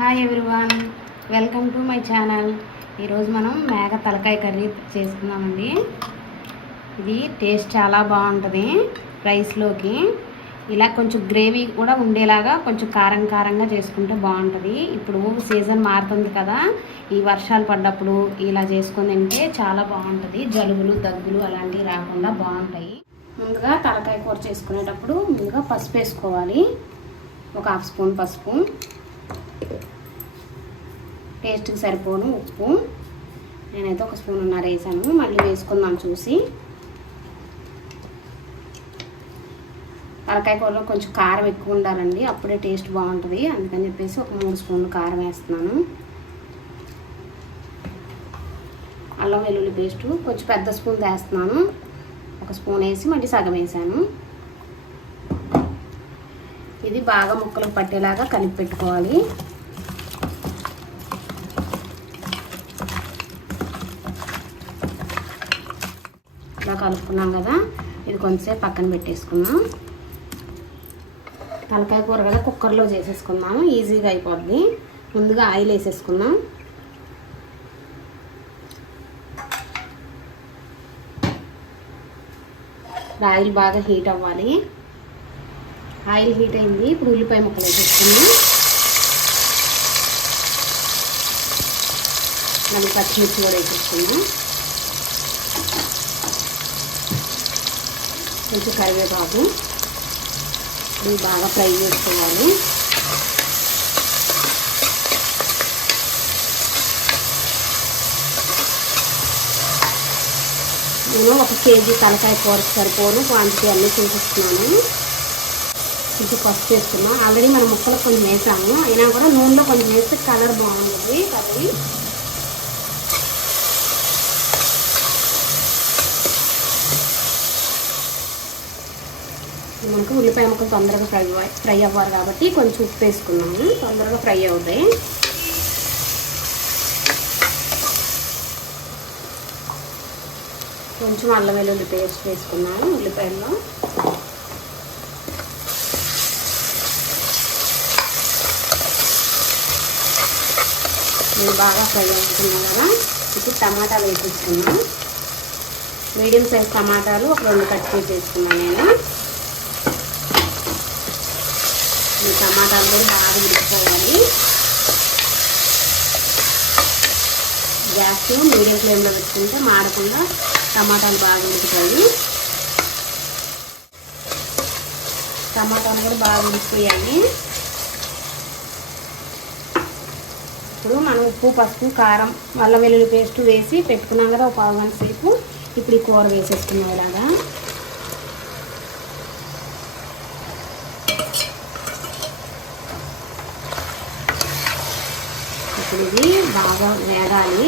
Hi everyone, welcome to my channel. ఈరోజు మనం మేక తలకాయ కర్రీ చేసుకున్నామండి. ఇది టేస్ట్ చాలా బాగుంటుంది రైస్లోకి. ఇలా కొంచెం గ్రేవీ కూడా ఉండేలాగా కొంచెం కారం కారంగా చేసుకుంటే బాగుంటుంది. ఇప్పుడు సీజన్ మారుతుంది కదా, ఈ వర్షాలు పడ్డప్పుడు ఇలా చేసుకొని తింటే చాలా బాగుంటుంది. జలుబులు దగ్గులు అలాంటివి రాకుండా బాగుంటాయి. ముందుగా తలకాయ కూర చేసుకునేటప్పుడు ముందుగా పసుపు వేసుకోవాలి. ఒక హాఫ్ స్పూన్ పసుపు, టేస్ట్కి సరిపోను ఉప్పు, నేనైతే 1 స్పూన్ వేసాను. మళ్ళీ వేసుకుందాం చూసి. తలకాయ కూరలో కొంచెం కారం ఎక్కువ ఉండాలండి, అప్పుడే టేస్ట్ బాగుంటుంది. అందుకని చెప్పేసి ఒక 3 స్పూన్లు కారం వేస్తున్నాను. అల్లం వెల్లుల్లి పేస్టు కొంచెం పెద్ద స్పూన్ వేస్తున్నాను. 1 స్పూన్ వేసి మళ్ళీ సగం వేసాను. ఇది బాగా ముక్కలకు పట్టేలాగా కలిపి పెట్టుకోవాలి. ఇలా కలుపుకున్నాం కదా, ఇది కొంచెంసేపు పక్కన పెట్టేసుకుందాం. తలకాయ కూర కదా, కుక్కర్లో చేసేసుకుందాము, ఈజీగా అయిపోద్ది. ముందుగా ఆయిల్ వేసేసుకుందాం. ఆయిల్ బాగా హీట్ అవ్వాలి. ఆయిల్ హీట్ అయింది. ఇప్పుడు ఉల్లిపాయ ముక్కలు వేసేసుకుందాం. మళ్ళీ పచ్చిమిర్చి కూడా వేసేసుకుందాం. కొంచెం కరివేపాకు. ఇది బాగా ఫ్రై చేసుకోవాలి. నేను 1 కేజీ తలకాయ కూరకు సరిపోను క్వాంటిటీ అన్నీ చూపిస్తున్నాను. కొంచెం పసుపు వేసుకున్నాం. ఆల్రెడీ మనం ముక్కలు కొంచెం వేసాము, అయినా కూడా నూనెలో కొంచెం వేస్తే కలర్ బాగుంటుంది కర్రీ. మనకు ఉల్లిపాయ ముక్కలు తొందరగా ఫ్రై అవ్వాలి కాబట్టి కొంచెం ఉప్పు వేసుకున్నాము, తొందరగా ఫ్రై అవుతాయి. కొంచెం అల్లం వెల్లుల్లి పేస్ట్ వేసుకున్నాను ఉల్లిపాయల్లో. నేను బాగా ఫ్రై అవుతున్నాను కదా, ఇప్పుడు టమాటాలు వేసేసుకున్నాను. మీడియం సైజ్ టమాటాలు ఒక 2 కట్ చేసి వేసుకున్నాను నేను. ఈ టమాటాలు కూడా బాగా ఉడికిపోవాలి. గ్యాస్ మీడియం ఫ్లేమ్లో పెట్టుకుంటే మాడకుండా టమాటాలు బాగా ఉడికిపోయి. టమాటాలు కూడా బాగా ఉడికిపోయాయి. ఇప్పుడు మనం ఉప్పు, పసుపు, కారం, అల్లం వెల్లుల్లి పేస్ట్ వేసి పెట్టుకున్నాం కదా ఒక 1 గంట సేపు. ఇప్పుడు ఈ కూర వేసేసుకున్నాం ఇలాగా. ఇప్పుడు ఇది బాగా వేగాలి.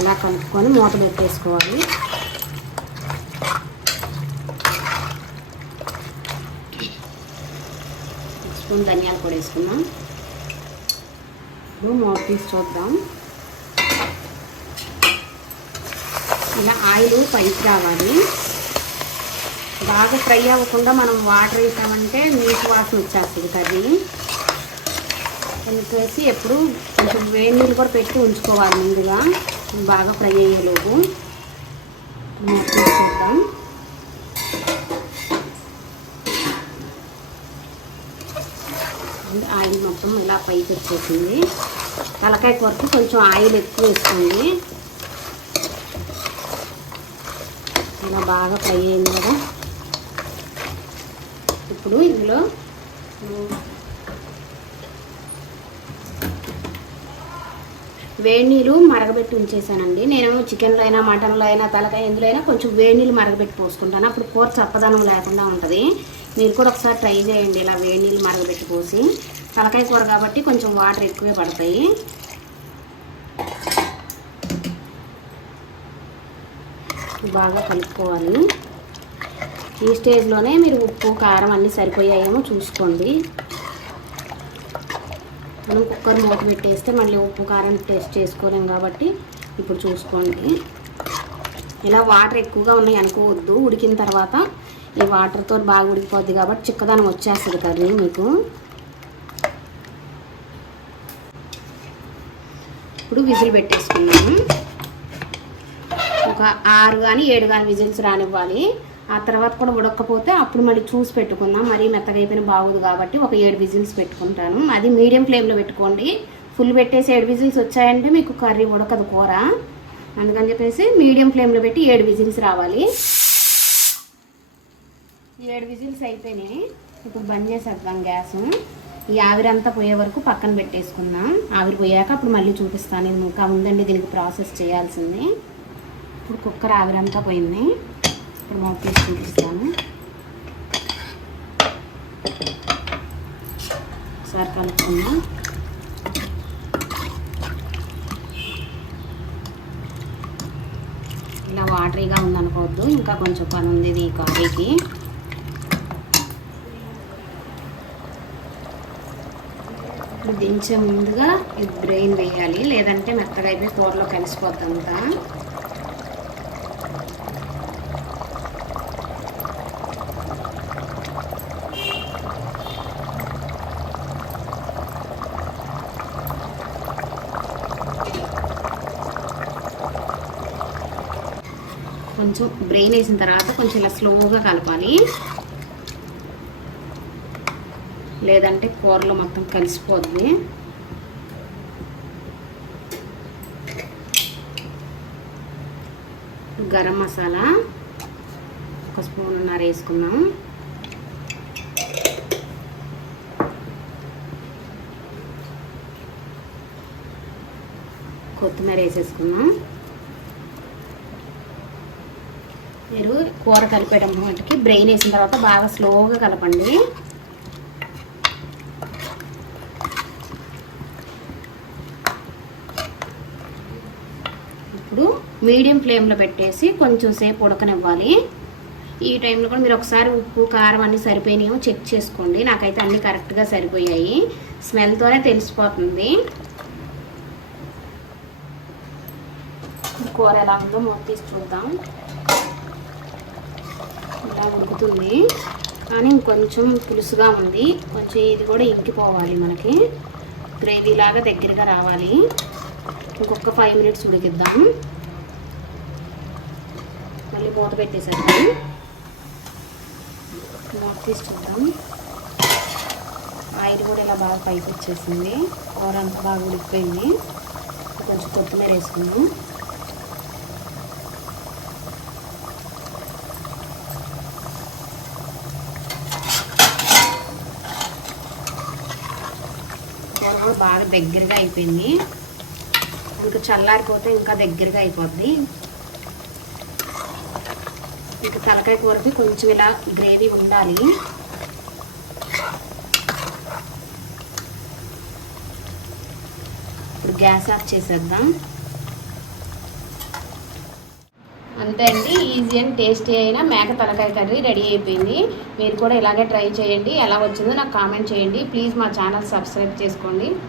ఇలా కలుపుకొని మూత పెట్టేసుకోవాలి. స్పూన్ ధనియాలు కూడా వేసుకుందాం. ఇప్పుడు మూత తీసి చూద్దాం. ఇలా ఆయిల్ పైకి రావాలి. బాగా ఫ్రై అవ్వకుండా మనం వాటర్ వేసామంటే నీటి వాసన వచ్చేస్తుంది కర్రీ. అందుకేసి ఎప్పుడు కొంచెం వేడి నీళ్ళు కూడా పెట్టి ఉంచుకోవాలి ముందుగా, బాగా ఫ్రై అయ్యేలోపు. మూత తీసి చూద్దాం. ఆయిల్ మొత్తం ఇలా పైకి వచ్చేసింది. తలకాయ కూరకి కొంచెం ఆయిల్ ఎక్కువ వేసుకోండి. ఇలా బాగా ఫ్రై అయింది కదా. ఇప్పుడు ఇందులో వేడి నీళ్ళు మరగబెట్టి ఉంచేసానండి. నేను చికెన్లో అయినా మటన్లో అయినా తలకాయ ఎందులో అయినా కొంచెం వేడి నీళ్ళు మరగబెట్టి పోసుకుంటాను, అప్పుడు కూర చప్పదనం లేకుండా ఉంటుంది. మీరు కూడా ఒకసారి ట్రై చేయండి ఇలా వేడి నీళ్ళు మరగబెట్టి పోసి. తలకాయ కూర కాబట్టి కొంచెం వాటర్ ఎక్కువే పడతాయి. బాగా కలుపుకోవాలి. ఈ స్టేజ్లోనే మీరు ఉప్పు, కారం అన్నీ సరిపోయాయేమో చూసుకోండి. మనం కుక్కర్ మూత పెట్టేస్తే మళ్ళీ ఉప్పు, కారం టేస్ట్ చేసుకోలేం కాబట్టి ఇప్పుడు చూసుకోండి. ఇలా వాటర్ ఎక్కువగా ఉన్నాయి అనుకోవద్దు. ఉడికిన తర్వాత ఈ వాటర్తో బాగా ఉడికిపోద్ది కాబట్టి చిక్కదనం వచ్చేస్తుంది కర్రీ మీకు. ఇప్పుడు విజిల్ పెట్టేసుకున్నాము. ఒక 6 కానీ 7 కానీ విజిల్స్ రానివ్వాలి. ఆ తర్వాత కూడా ఉడకపోతే అప్పుడు మళ్ళీ చూసి పెట్టుకుందాం. మరీ మెత్తగా అయిపోయిన బాగోదు కాబట్టి ఒక 7 విజిల్స్ పెట్టుకుంటాను. అది మీడియం ఫ్లేమ్లో పెట్టుకోండి. ఫుల్ పెట్టేసి 7 విజిల్స్ వచ్చాయంటే మీకు కర్రీ ఉడకదు కూర. అందుకని చెప్పేసి మీడియం ఫ్లేమ్లో పెట్టి 7 విజిల్స్ రావాలి. 7 విజిల్స్ అయిపోయినాయి. ఇప్పుడు బంద్ చేసేద్దాం గ్యాస్. ఈ ఆవిరంతా పోయే వరకు పక్కన పెట్టేసుకుందాం. ఆవిరి పోయాక అప్పుడు మళ్ళీ చూపిస్తాను. ఇంకా ఉందండి దీనికి ప్రాసెస్ చేయాల్సింది. ఇప్పుడు కుక్కర్ ఆవిరంతా పోయింది. ఇప్పుడు మూత తీసి చూపిస్తాను. ఒకసారి కలుపుకుందాం. ఇలా వాటరీగా ఉందనుకోవద్దు, ఇంకా కొంచెం పని ఉంది ఇది కర్రీకి. ఇప్పుడు దించే ముందుగా ఇది బ్రెయిన్ వేయాలి, లేదంటే మెత్తగా అయిపోయి కూరలో కలిసిపోద్ది అంతా. కొంచెం బ్రెయిన్ వేసిన తర్వాత కొంచెం ఇలా స్లోగా కలపాలి, లేదంటే కూరలో మొత్తం కలిసిపోద్ది. గరం మసాలా 1 స్పూన్ వేసుకున్నాం. కొత్తిమీర వేసేసుకున్నాం. మీరు కూర కలిపేటప్పటికి బ్రెయిన్ వేసిన తర్వాత బాగా స్లోగా కలపండి. ఇప్పుడు మీడియం ఫ్లేమ్లో పెట్టేసి కొంచెం సేపు ఉడకనివ్వాలి. ఈ టైంలో కూడా మీరు ఒకసారి ఉప్పు కారం అన్నీ సరిపోయినాయో చెక్ చేసుకోండి. నాకైతే అన్నీ కరెక్ట్గా సరిపోయాయి. స్మెల్తోనే తెలిసిపోతుంది. కూర ఎలా ఉందో మూత తీసి చూద్దాం. ఇలా ఉడుకుతుంది కానీ ఇంకొంచెం పులుసుగా ఉంది. కొంచెం ఇది కూడా ఇంకిపోవాలి, మనకి గ్రేవీ లాగా దగ్గరగా రావాలి. ఇంకొక 5 మినిట్స్ ఉడికిద్దాం. మళ్ళీ మూత పెట్టేసేద్దాం. మూత తీసి చూద్దాం. ఆయిల్ కూడా ఇలా బాగా పైకి వచ్చేసింది. కూర అంతా బాగా ఉడికిపోయింది. కొంచెం కొత్తిమీర వేసుకున్నాం. కూర కూడా బాగా దగ్గరగా అయిపోయింది. ఇంకా చల్లారిపోతే ఇంకా దగ్గరగా అయిపోద్ది. ఇంకా తలకాయ కూరకి కొంచెం ఇలా గ్రేవీ ఉండాలి. ఇప్పుడు గ్యాస్ ఆఫ్ చేసేద్దాం. అంతే అండి, ఈజీ అండ్ టేస్టీ అయిన మేక తలకాయ కర్రీ రెడీ అయిపోయింది. మీరు కూడా ఇలాగే ట్రై చేయండి. ఎలా వచ్చిందో నాకు కామెంట్ చేయండి. ప్లీజ్ మా ఛానల్ సబ్స్క్రైబ్ చేసుకోండి.